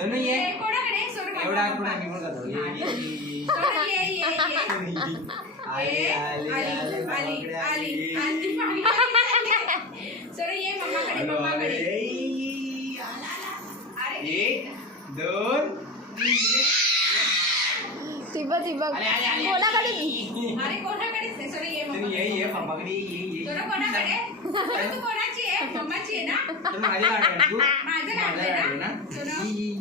सोनू ये कोणाकडे सोनू एवढा पुढे मी पण जातो आली आली आली आली सोनू ये मम्माकडे एक दोन कोणाकडे अरे कोणाकडेच नाही सोनू ये तुम्ही ये पप्पाकडे ये सोनू कोणाकडे सोनू तू कोणाची आहे मम्माची आहे ना माझ्या गाडी माझं लागलंय ना सोनू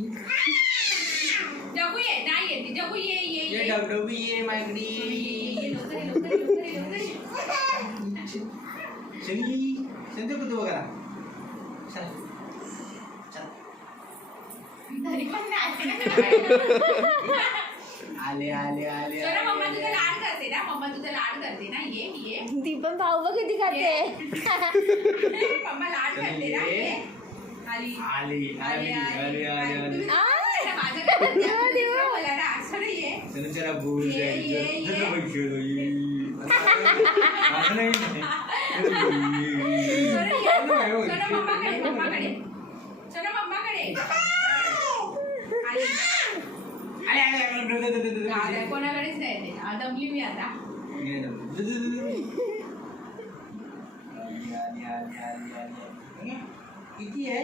जगू ये नाही येते जगू ये ये ये डबडबी ये माझ्याकडे शनी संजय कुठे वगैरे चल चल तरी पण नाही आले आले आले सोनू मम्मा तुझा लाड करते ना मम्मा तुझा लाड करते ना ये दीपन भाऊ बघ किती खाते मम्मा लाड करते ना ये आली आली आली आली आली चलो जरा बोल कोणाकडेच नाही दमली मी आता किती आहे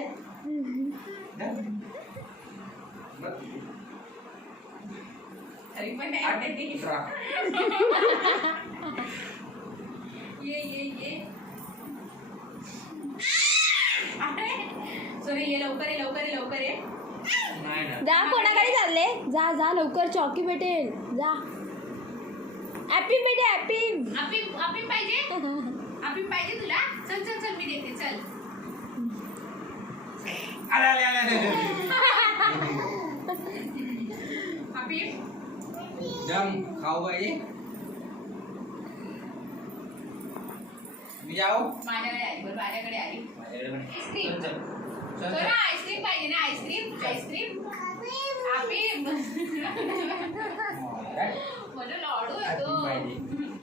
तरी पण नाही ये सॉरी ये लवकर ये जा कोणाकडे चालले जा जा लवकर चॉकी भेटेल जा हॅपी भेटे आपी पाहिजे तुला चल मी देते चल आपी जम खाऊ पाहिजे मी जाऊ माझ्याकडे आली आईस्क्रीम आईस्क्रीम पाहिजे ना आईस्क्रीम आपी मला लाडू येतो